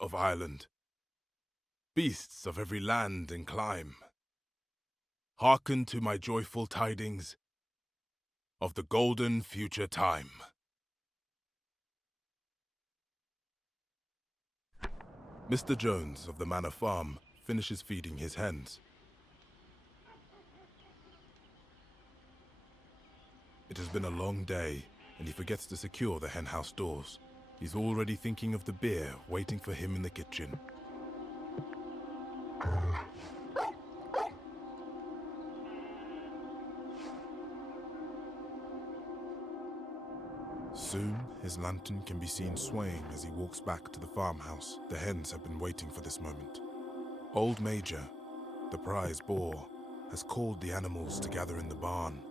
of Ireland, beasts of every land and clime, hearken to my joyful tidings of the golden future time. Mr. Jones of the Manor Farm finishes feeding his hens. It has been a long day, and he forgets to secure the henhouse doors. He's already thinking of the beer waiting for him in the kitchen. Soon, his lantern can be seen swaying as he walks back to the farmhouse. The hens have been waiting for this moment. Old Major, the prize boar, has called the animals to gather in the barn.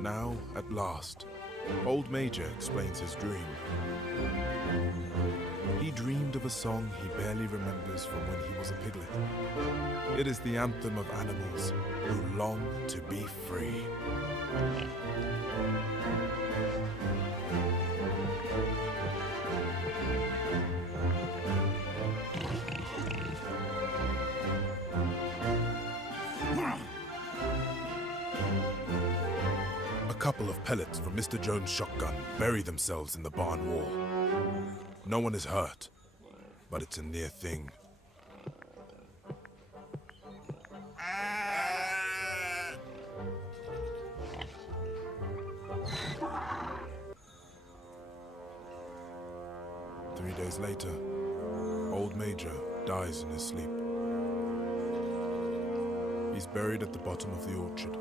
Now, at last, Old Major explains his dream. He dreamed of a song he barely remembers from when he was a piglet. It is the anthem of animals who long to be free. A couple of pellets from Mr. Jones' shotgun bury themselves in the barn wall. No one is hurt, but it's a near thing. Three days later, Old Major dies in his sleep. He's buried at the bottom of the orchard.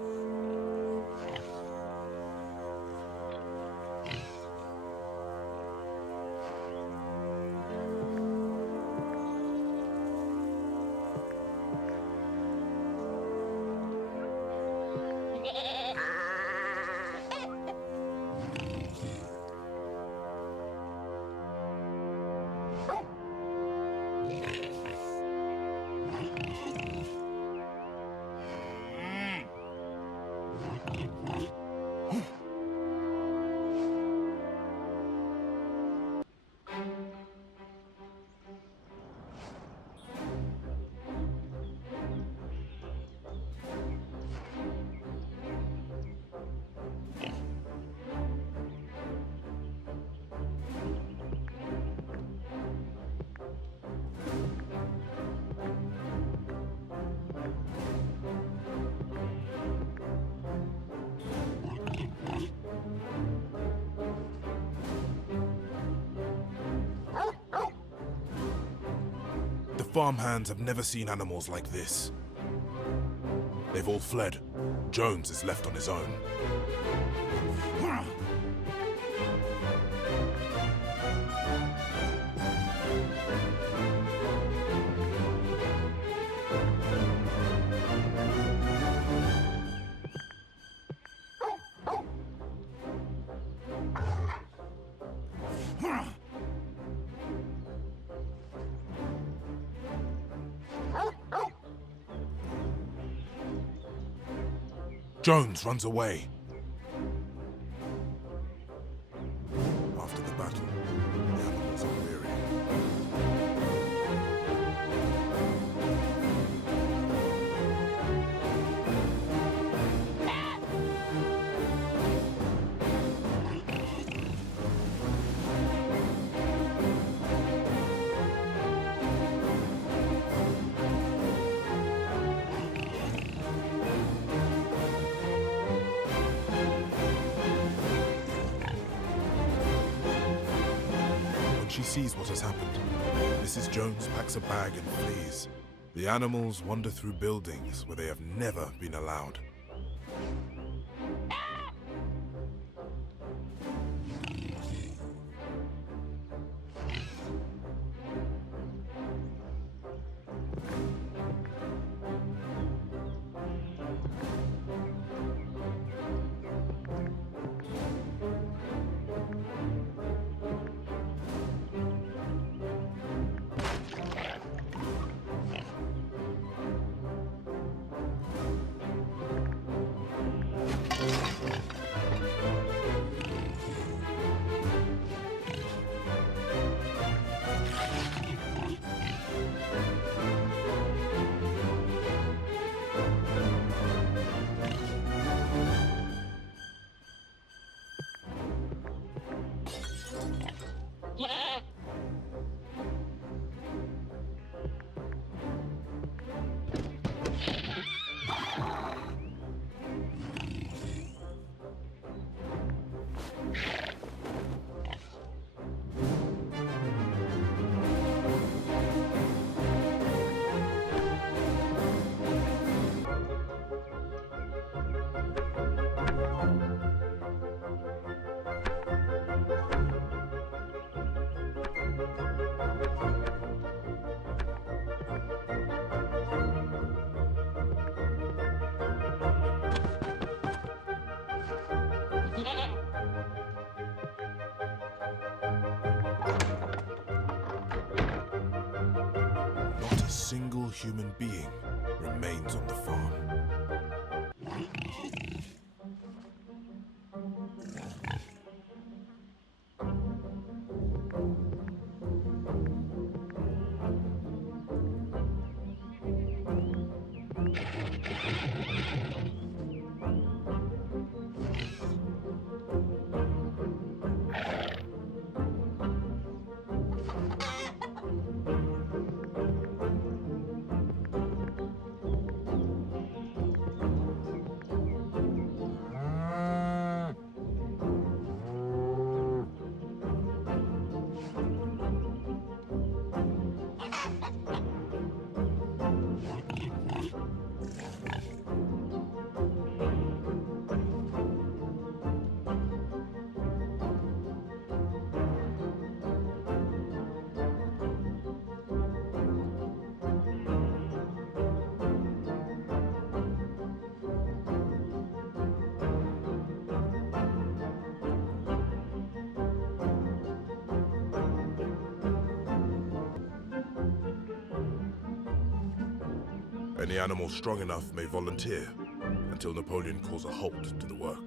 The farmhands have never seen animals like this. They've all fled. Jones is left on his own. Jones runs away. after the battle, the animals are weary. When she sees what has happened, Mrs. Jones packs a bag and flees. The animals wander through buildings where they have never been allowed. Not a single human being remains on the farm. Any animal strong enough may volunteer until Napoleon calls a halt to the work.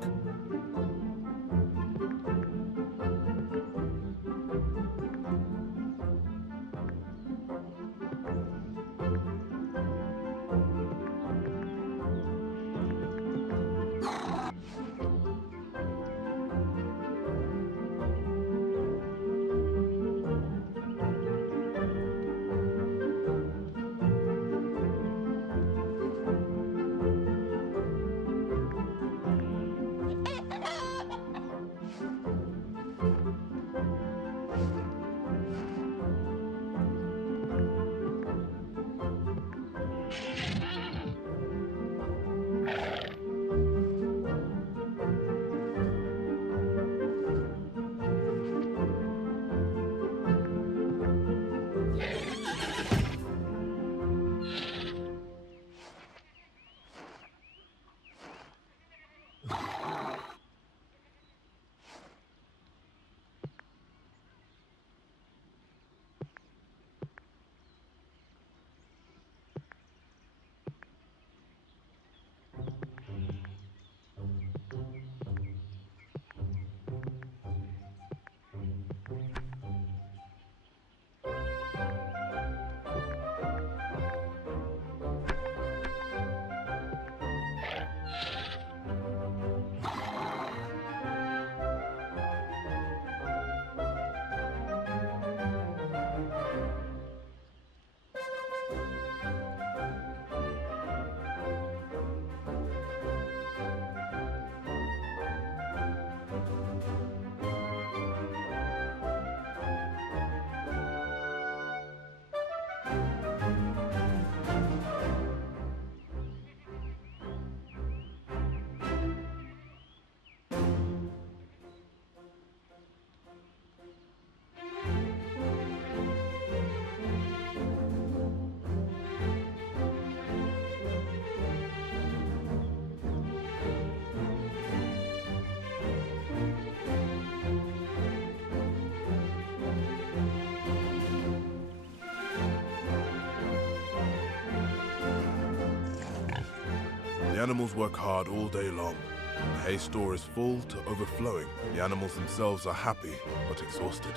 The animals work hard all day long. The hay store is full to overflowing. The animals themselves are happy, but exhausted.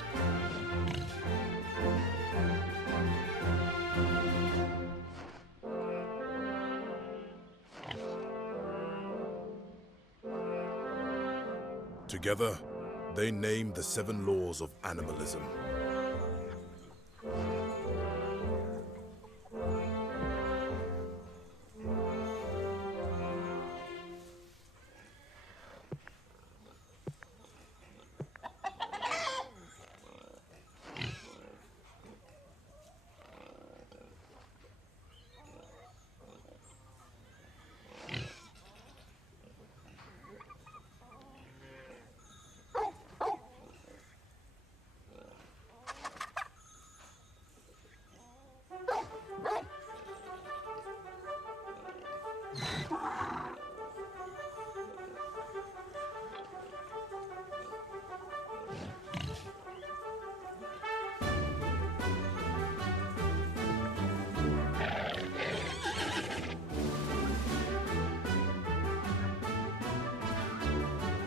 Together, they name the 7 laws of animalism.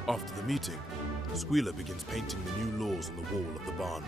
After the meeting, Squealer begins painting the new laws on the wall of the barn.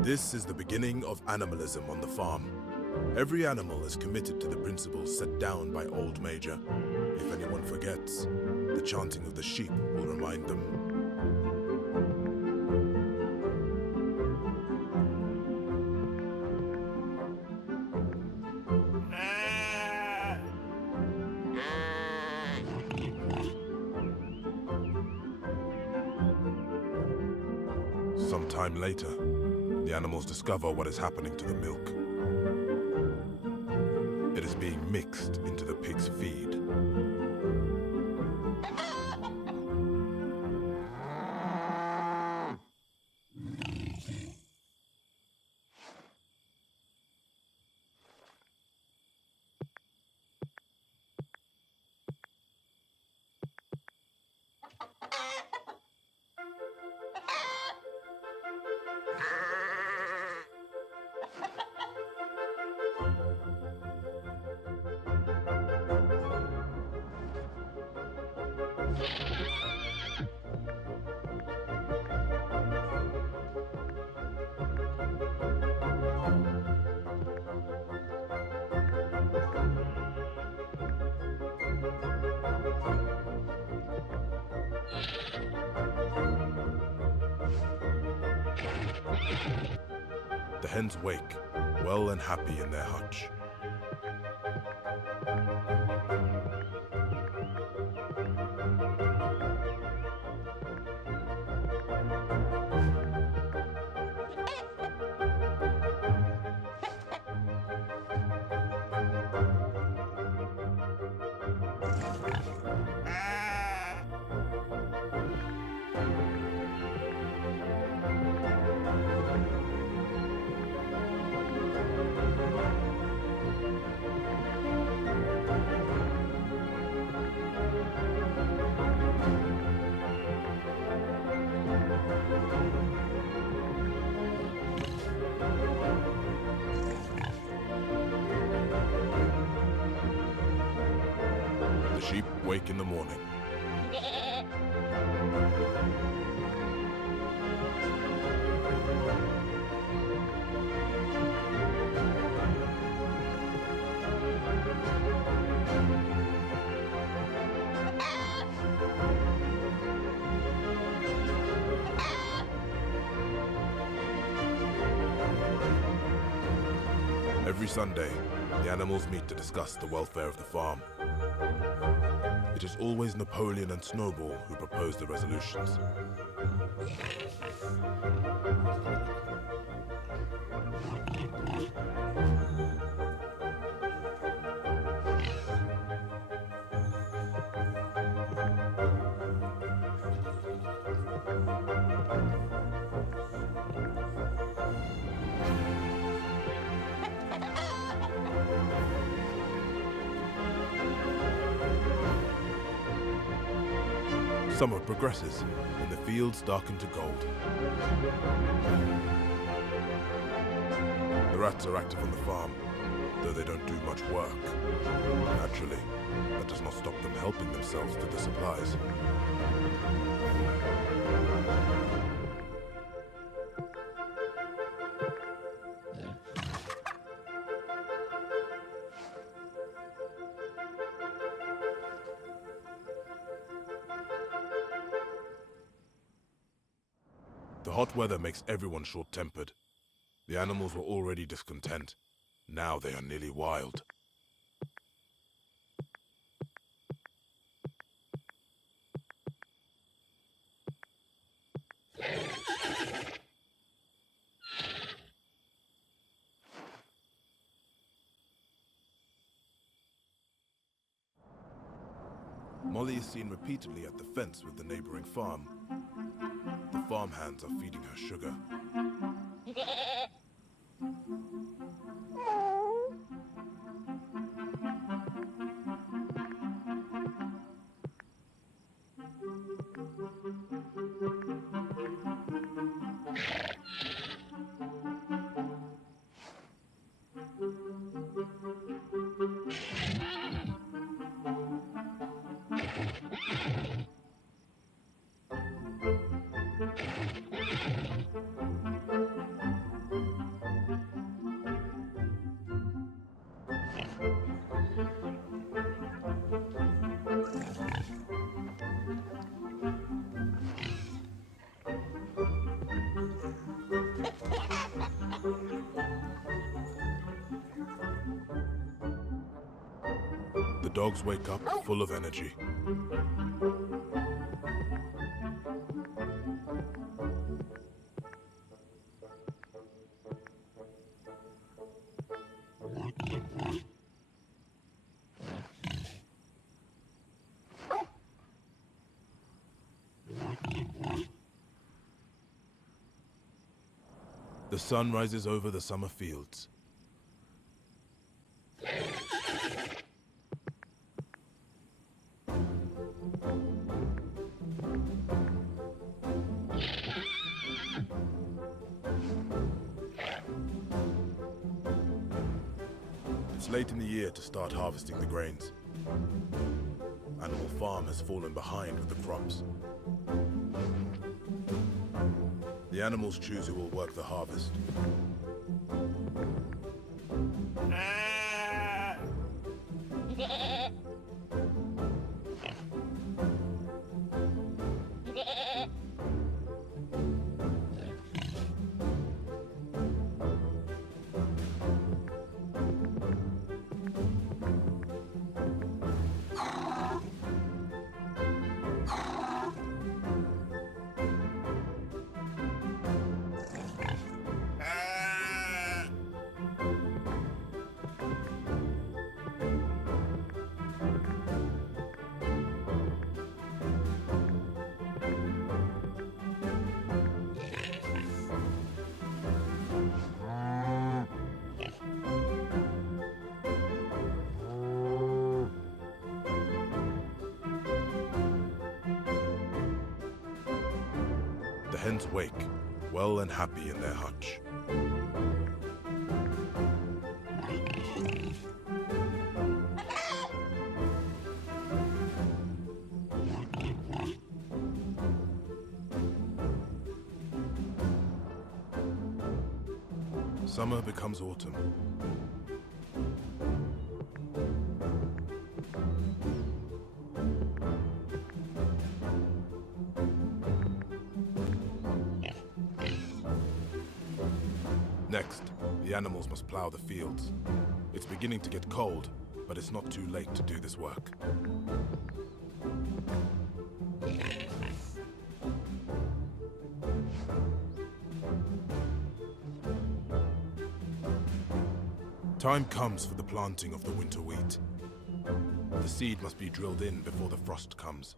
This is the beginning of animalism on the farm. Every animal is committed to the principles set down by Old Major. If anyone forgets, the chanting of the sheep will remind them. Sometime later, the animals discover what is happening to the milk. It is being mixed into the pig's feed. The hens wake, well and happy in their hutch. The sheep wake in the morning. Every Sunday, the animals meet to discuss the welfare of the farm. It is always Napoleon and Snowball who propose the resolutions. Summer progresses, and the fields darken to gold. The rats are active on the farm, though they don't do much work. Naturally, that does not stop them helping themselves to the supplies. The hot weather makes everyone short-tempered. The animals were already discontent. Now they are nearly wild. Molly is seen repeatedly at the fence with the neighboring farm. The farmhands are feeding her sugar. The dogs wake up full of energy. The sun rises over the summer fields. It's late in the year to start harvesting the grains. Animal Farm has fallen behind with the crops. The animals choose who will work the harvest. hens wake, well and happy in their hutch. Summer becomes autumn. Next, the animals must plow the fields. It's beginning to get cold, but it's not too late to do this work. Time comes for the planting of the winter wheat. The seed must be drilled in before the frost comes.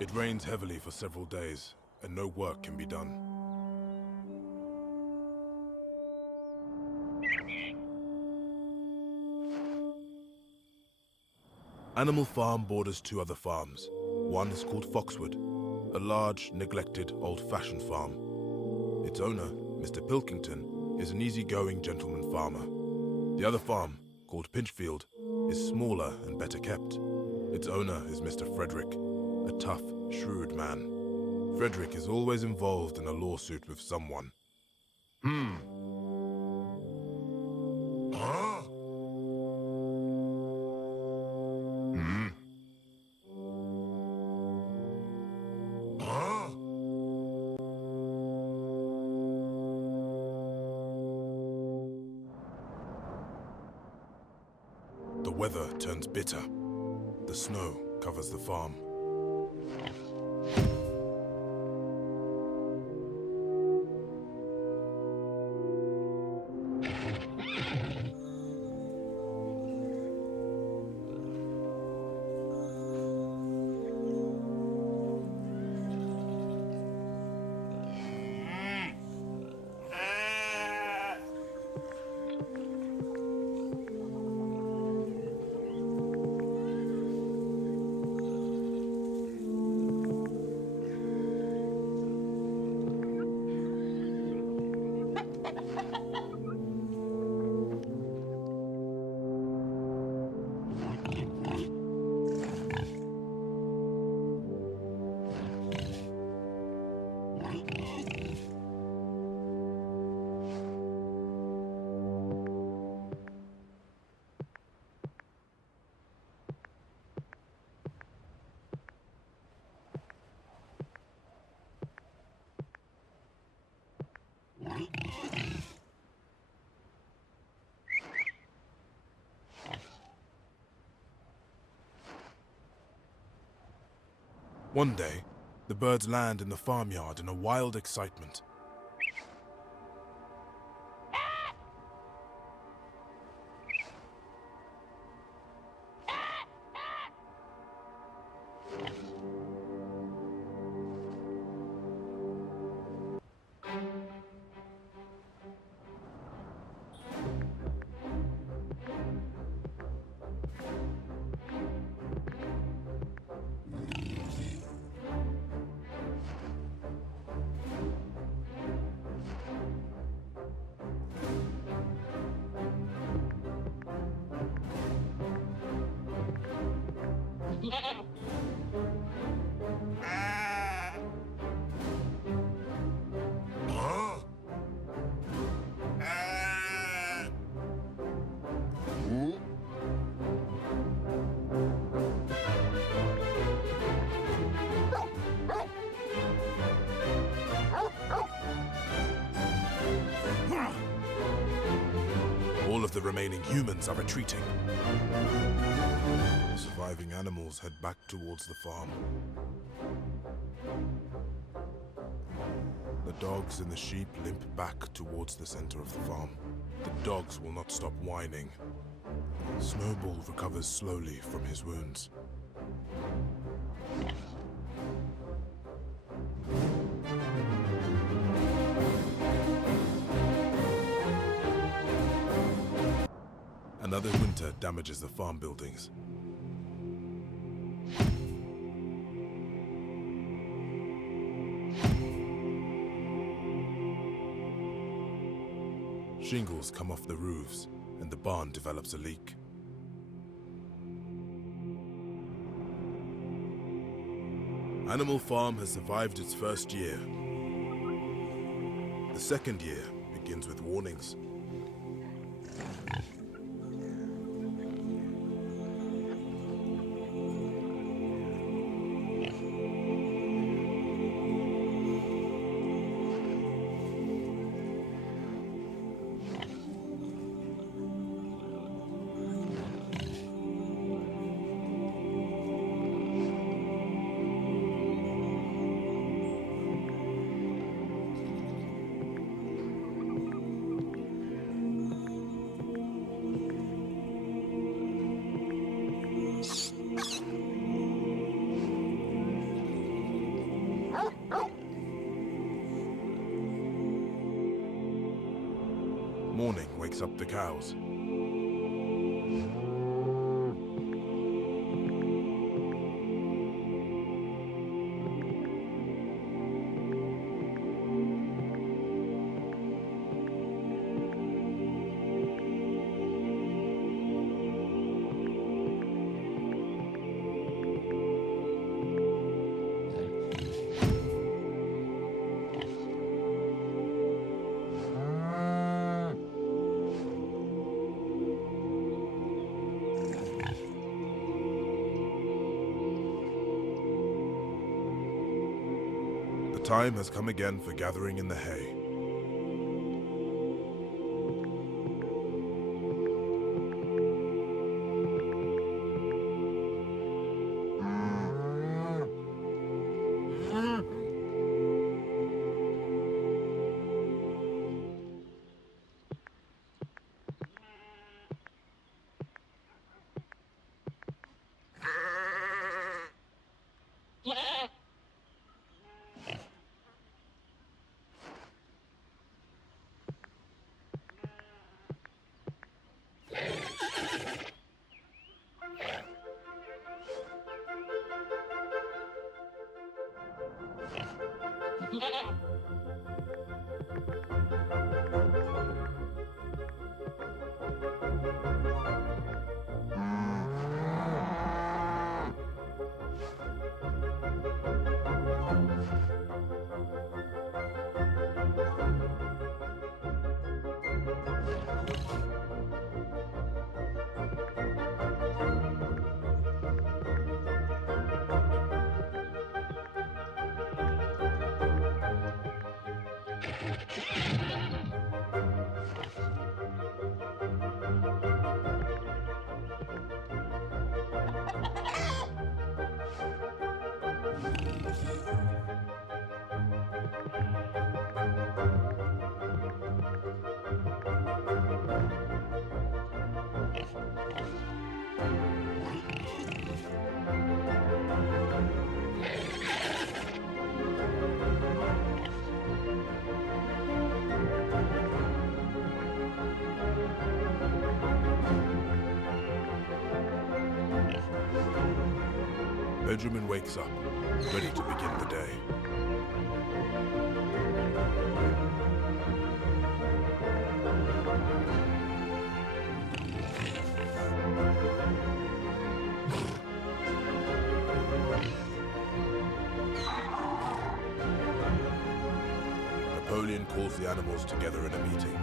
It rains heavily for several days, and no work can be done. Animal Farm borders two other farms. One is called Foxwood, a large, neglected, old-fashioned farm. Its owner, Mr. Pilkington, is an easygoing gentleman farmer. The other farm, called Pinchfield, is smaller and better kept. Its owner is Mr. Frederick, a tough, shrewd man. Frederick is always involved in a lawsuit with someone. The weather turns bitter. The snow covers the farm. One day, the birds land in the farmyard in a wild excitement. the remaining humans are retreating. The surviving animals head back towards the farm. The dogs and the sheep limp back towards the center of the farm. The dogs will not stop whining. Snowball recovers slowly from his wounds. Another winter damages the farm buildings. Shingles come off the roofs, and the barn develops a leak. Animal Farm has survived its first year. The second year begins with warnings. Morning wakes up the cows. The time has come again for gathering in the hay. Benjamin wakes up, ready to begin the day. Napoleon calls the animals together in a meeting.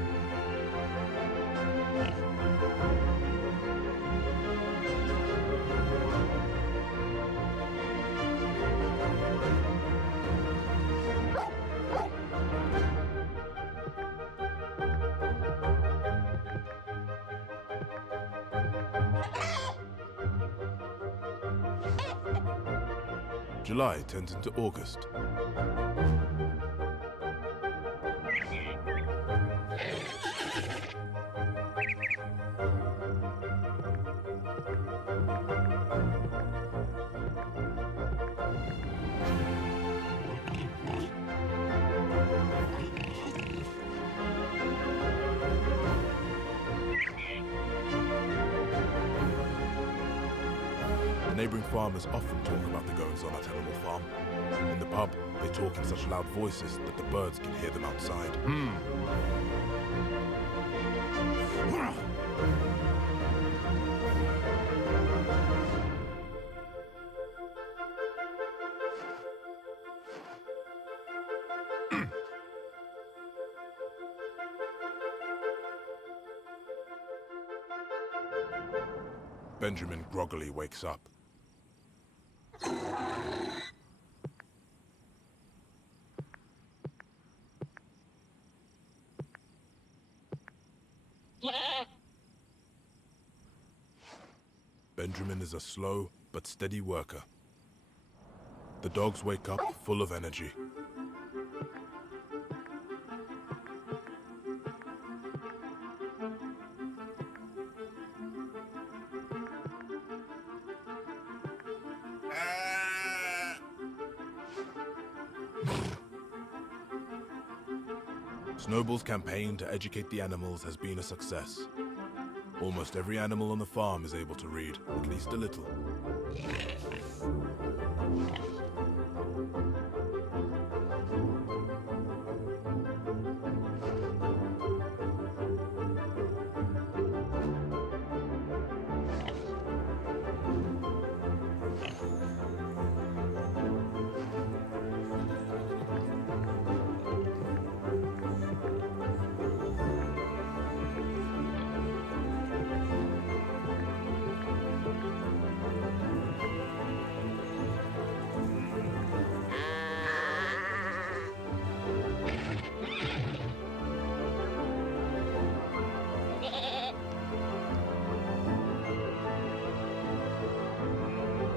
July turns into August. Neighbouring farmers often talk about the goings-on at Animal Farm. In the pub, they talk in such loud voices that the birds can hear them outside. Benjamin groggily wakes up. Benjamin is a slow but steady worker. The dogs wake up full of energy. Snowball's campaign to educate the animals has been a success. Almost every animal on the farm is able to read, at least a little.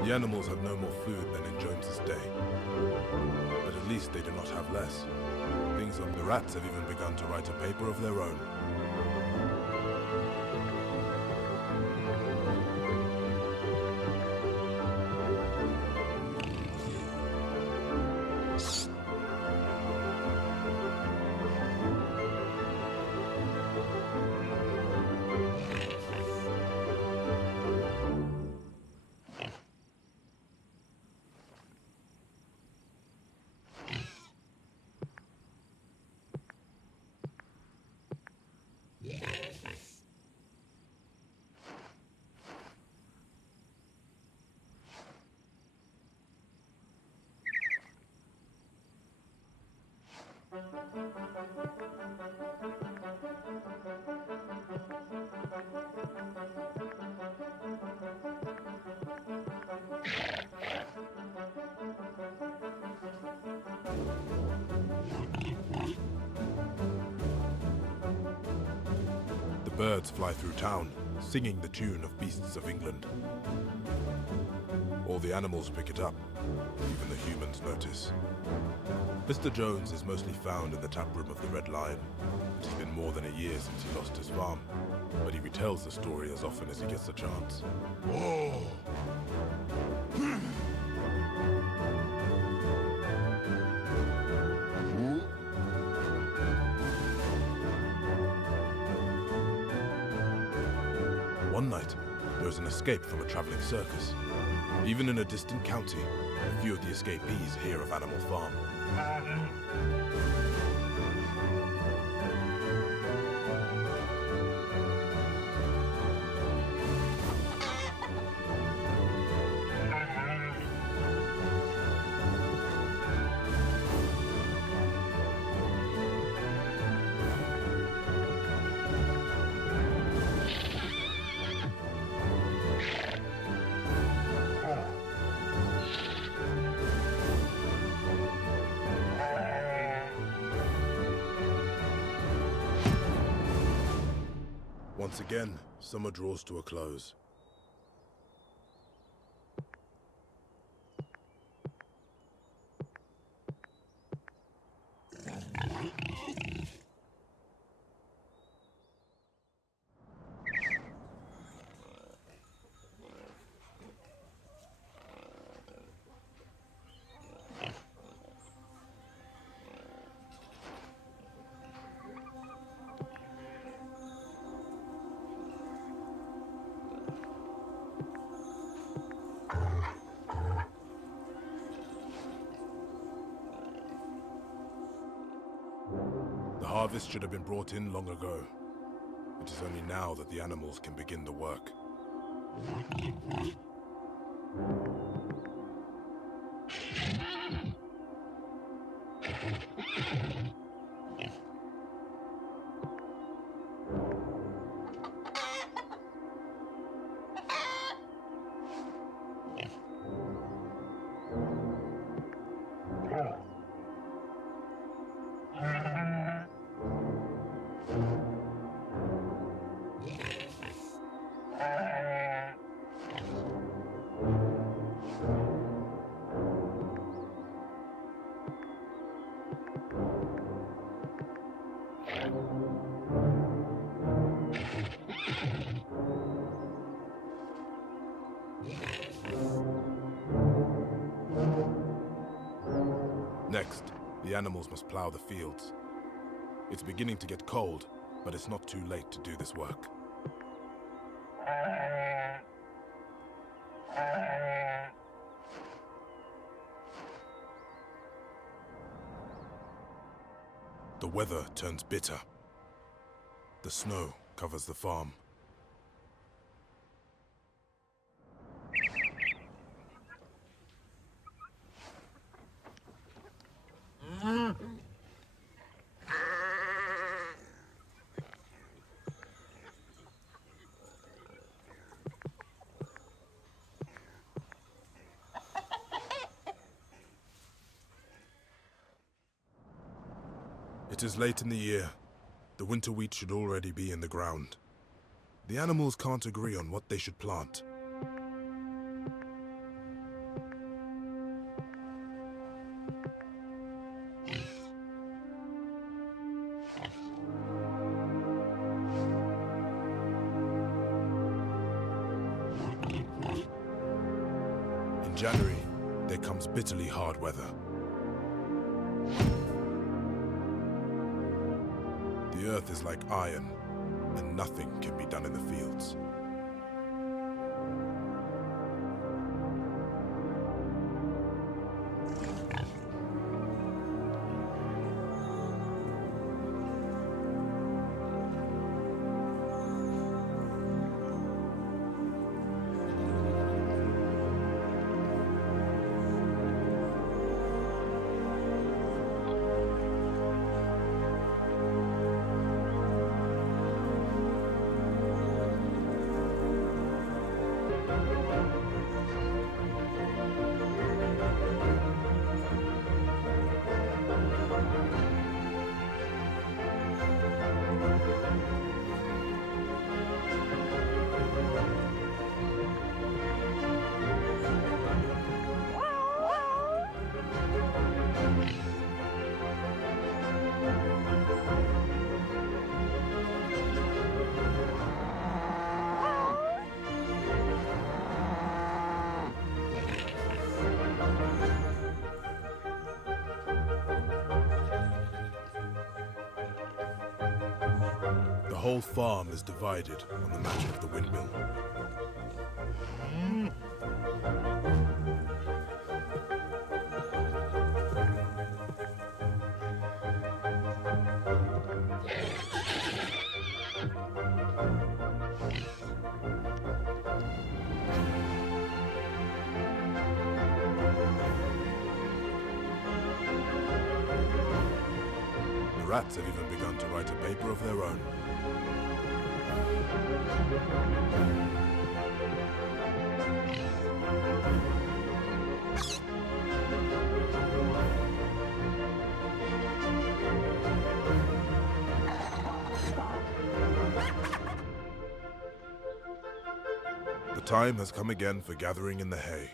The animals have no more food than in Jones's day. But at least they do not have less. Things like the rats have even begun to write a paper of their own. The birds fly through town, singing the tune of Beasts of England. All the animals pick it up, even the humans notice. Mr. Jones is mostly found in the tap room of the Red Lion. It has been more than a year since he lost his farm, but he retells the story as often as he gets the chance. Whoa! One night, there is an escape from a traveling circus. Even in a distant county, a few of the escapees hear of Animal Farm. Once again, summer draws to a close. harvest should have been brought in long ago. It is only now that the animals can begin the work. Next, the animals must plow the fields. It's beginning to get cold, but it's not too late to do this work. The weather turns bitter. The snow covers the farm. It is late in the year. The winter wheat should already be in the ground. The animals can't agree on what they should plant. In January, there comes bitterly hard weather. The earth is like iron, and nothing can be done in the fields. The whole farm is divided on the matter of the windmill. The rats have even begun to write a paper of their own. The time has come again for gathering in the hay.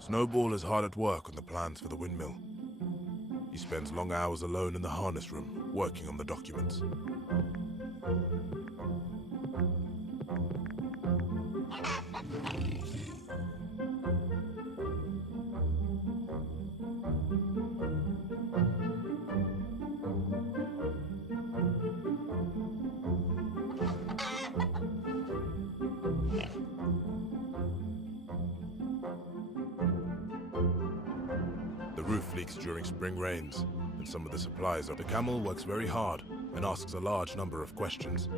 Snowball is hard at work on the plans for the windmill. He spends long hours alone in the harness room, working on the documents. during spring rains, and some of the supplies are. The camel works very hard and asks a large number of questions.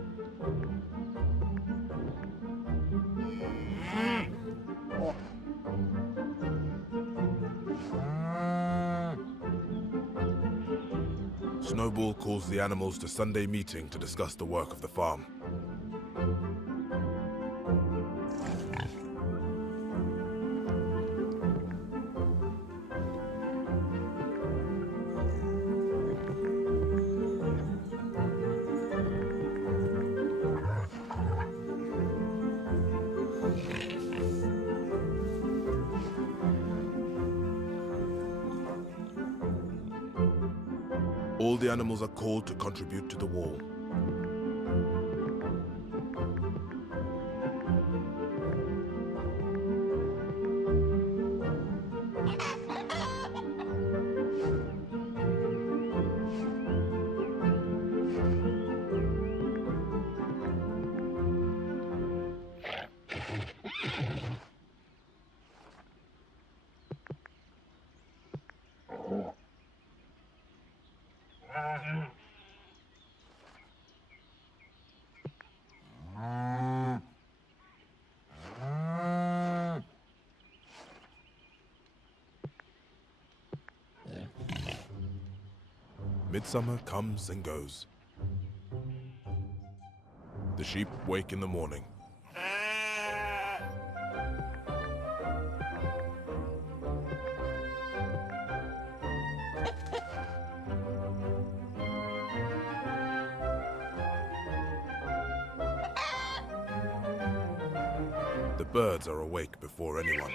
Snowball calls the animals to Sunday meeting to discuss the work of the farm. All the animals are called to contribute to the wall. Midsummer comes and goes. The sheep wake in the morning. The birds are awake before anyone.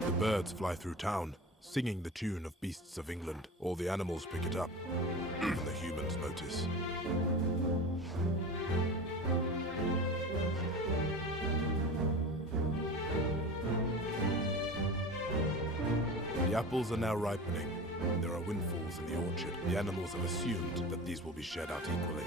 The birds fly through town, singing the tune of Beasts of England. All the animals pick it up, even the humans notice. The apples are now ripening, and there are windfalls in the orchard. The animals have assumed that these will be shared out equally.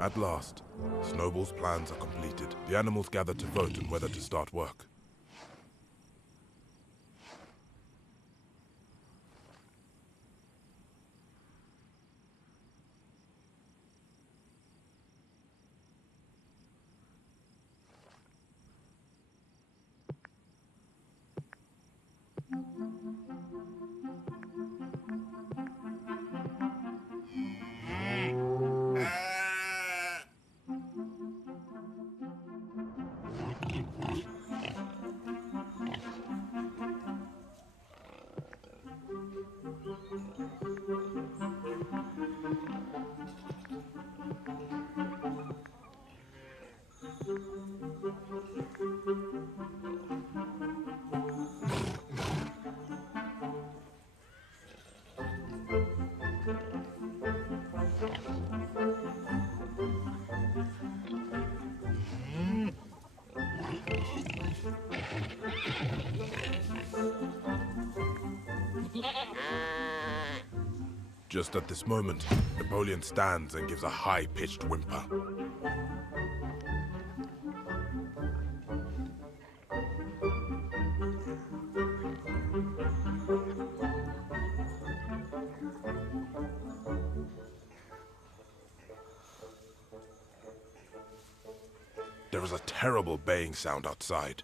At last, Snowball's plans are completed. The animals gather to vote on whether to start work. Just at this moment, Napoleon stands and gives a high-pitched whimper. There is a terrible baying sound outside.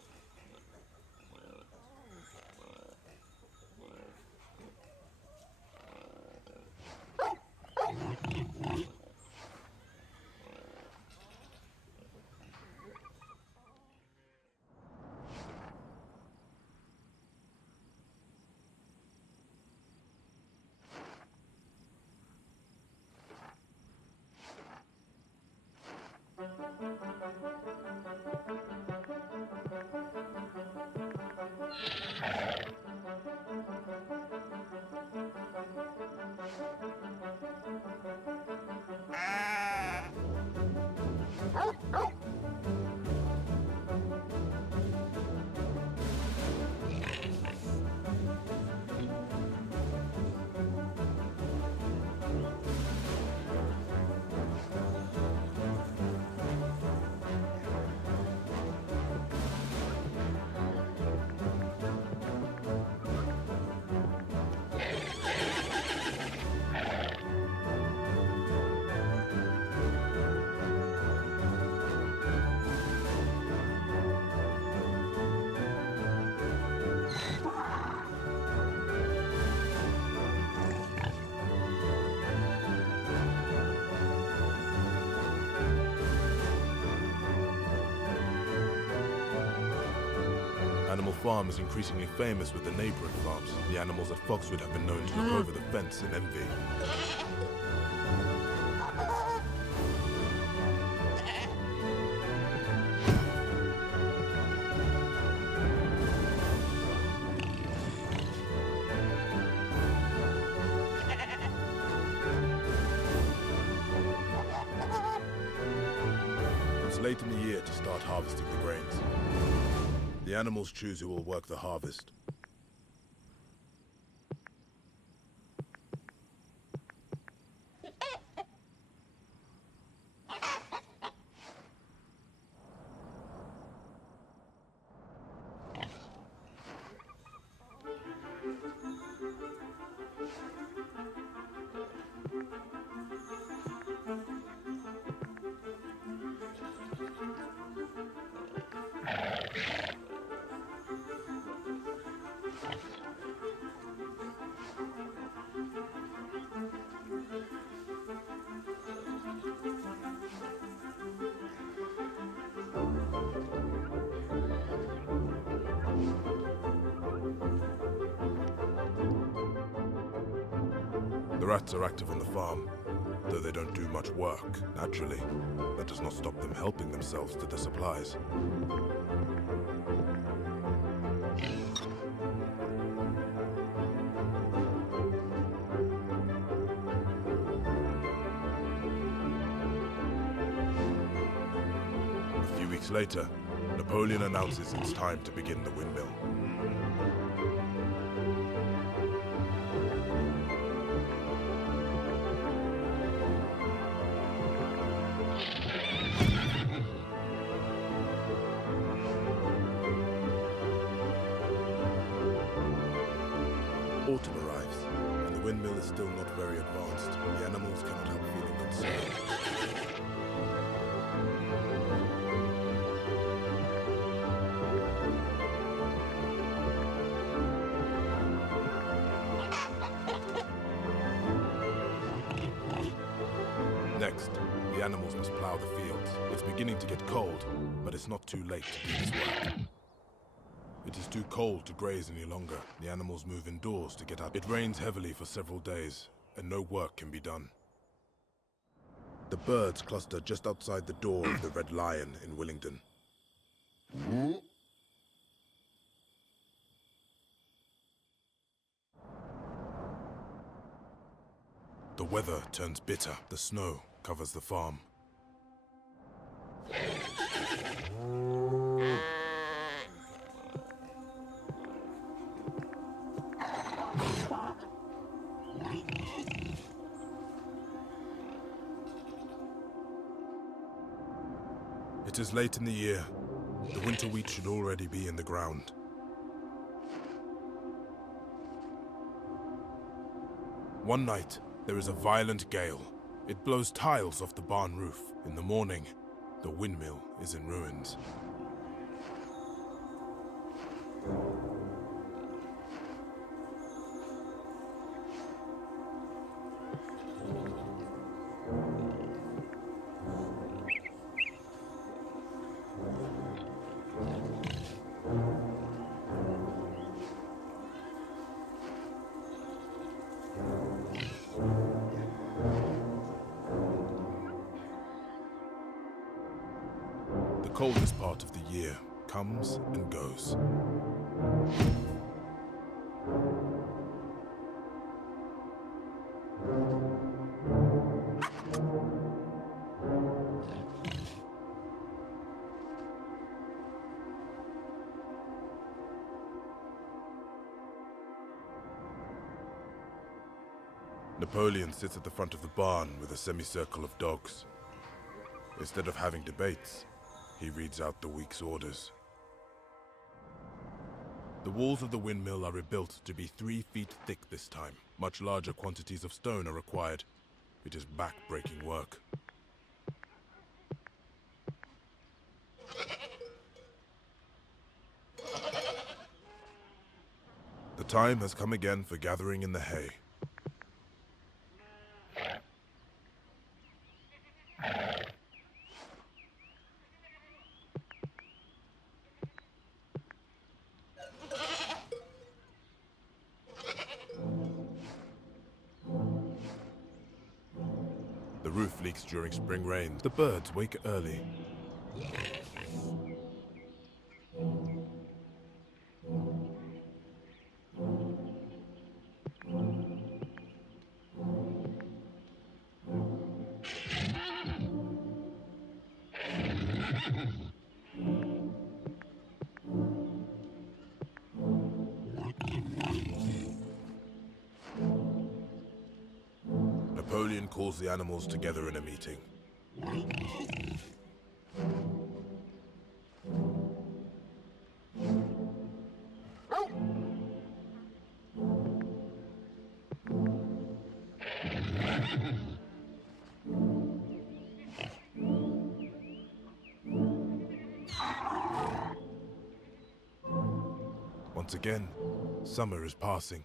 farm is increasingly famous with the neighboring farms. The animals at Foxwood have been known to look over the fence in envy. It's late in the year to start harvesting the grains. The animals choose who will work the harvest. The rats are active on the farm, though they don't do much work, naturally. That does not stop them helping themselves to the supplies. A few weeks later, Napoleon announces it's time to begin the windmill. Autumn arrives, and the windmill is still not very advanced. The animals cannot help feeling concerned. Next, the animals must plow the fields. It's beginning to get cold, but it's not too late to do this work. It is too cold to graze any longer. The animals move indoors to get out. It rains heavily for several days, and no work can be done. The birds cluster just outside the door of the Red Lion in Willingdon. The weather turns bitter. The snow covers the farm. It is late in the year. The winter wheat should already be in the ground. One night, there is a violent gale. It blows tiles off the barn roof. In the morning, the windmill is in ruins. The coldest part of the year comes and goes. Napoleon sits at the front of the barn with a semicircle of dogs. Instead of having debates, he reads out the week's orders. The walls of the windmill are rebuilt to be 3 feet thick this time. Much larger quantities of stone are required. It is back-breaking work. The time has come again for gathering in the hay. roof leaks during spring rains. The birds wake early. Napoleon calls the animals together in a meeting. Once again, summer is passing.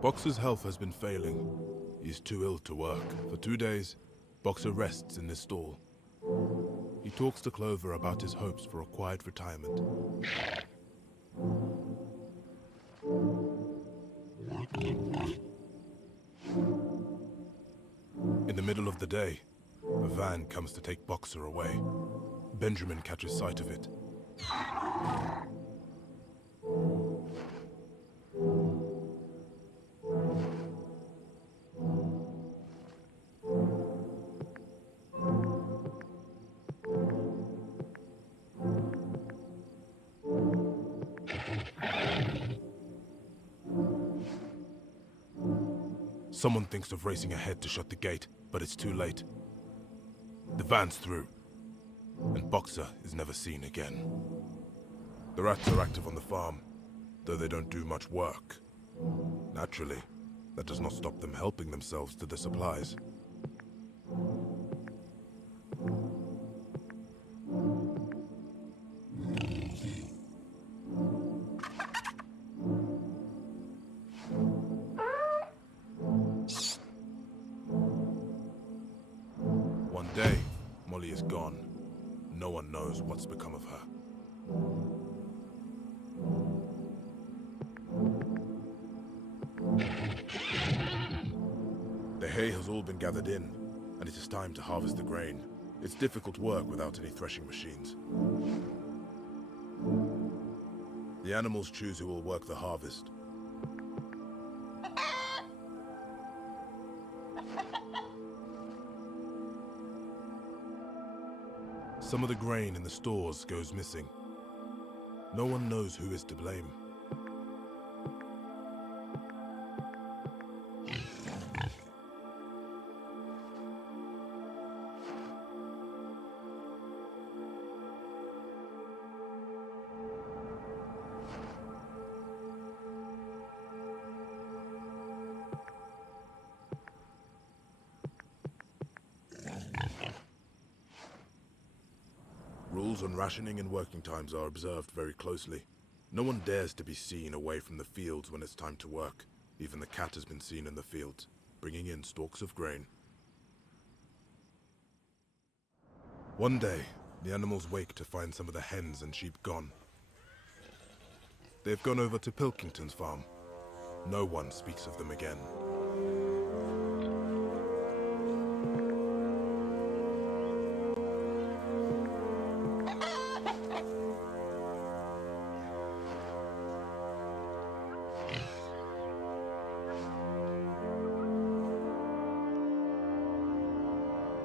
Boxer's health has been failing. He is too ill to work. For 2 days, Boxer rests in his stall. He talks to Clover about his hopes for a quiet retirement. In the middle of the day, a van comes to take Boxer away. Benjamin catches sight of it. Someone thinks of racing ahead to shut the gate, but it's too late. The van's through, and Boxer is never seen again. The rats are active on the farm, though they don't do much work. Naturally, that does not stop them helping themselves to the supplies. One day, Molly is gone. No one knows what's become of her. The hay has all been gathered in, and it is time to harvest the grain. It's difficult work without any threshing machines. The animals choose who will work the harvest. Some of the grain in the stores goes missing. No one knows who is to blame. Rules on rationing and working times are observed very closely. No one dares to be seen away from the fields when it's time to work. Even the cat has been seen in the fields, bringing in stalks of grain. One day, the animals wake to find some of the hens and sheep gone. They've gone over to Pilkington's farm. No one speaks of them again.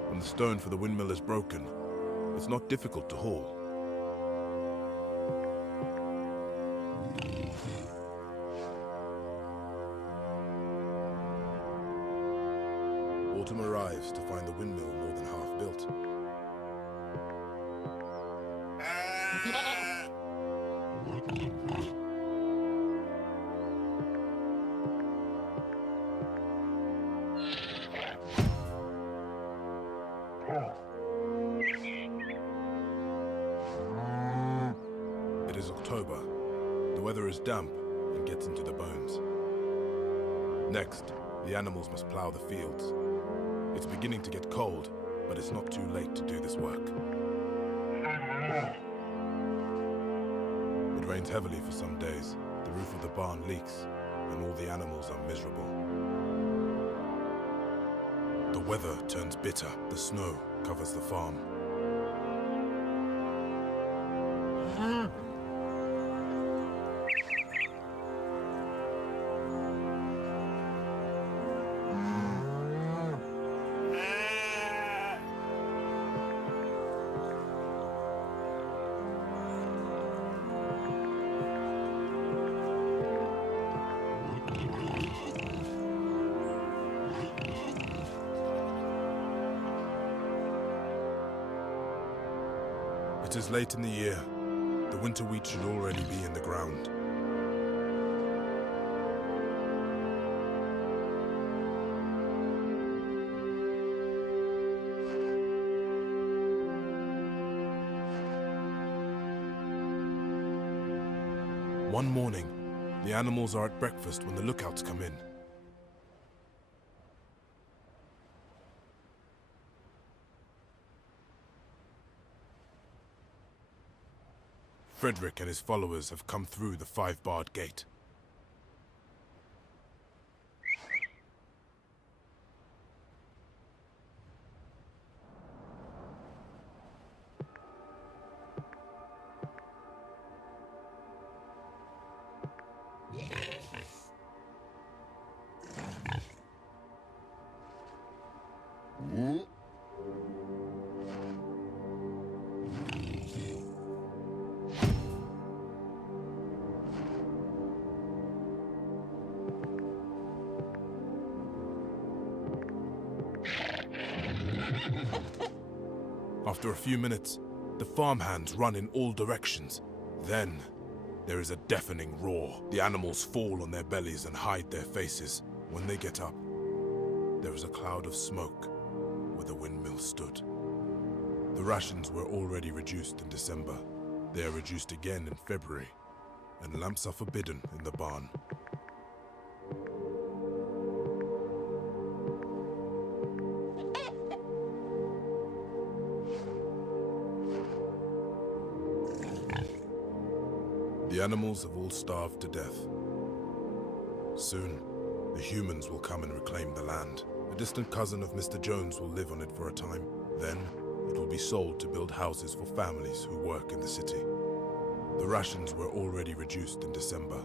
When the stone for the windmill is broken, it's not difficult to haul. Autumn arrives to find the windmill more than half built. It is October. The weather is damp and gets into the bones. Next, the animals must plow the fields. It's beginning to get cold, but it's not too late to do this work. It rains heavily for some days. The roof of the barn leaks, and all the animals are miserable. weather turns bitter, the snow covers the farm. It is late in the year. The winter wheat should already be in the ground. One morning, the animals are at breakfast when the lookouts come in. Frederick and his followers have come through the 5-barred gate. After a few minutes, the farmhands run in all directions. Then, there is a deafening roar. The animals fall on their bellies and hide their faces. When they get up, there is a cloud of smoke where the windmill stood. The rations were already reduced in December. They are reduced again in February, and lamps are forbidden in the barn. The animals have all starved to death. Soon, the humans will come and reclaim the land. A distant cousin of Mr. Jones will live on it for a time. Then, it will be sold to build houses for families who work in the city. The rations were already reduced in December.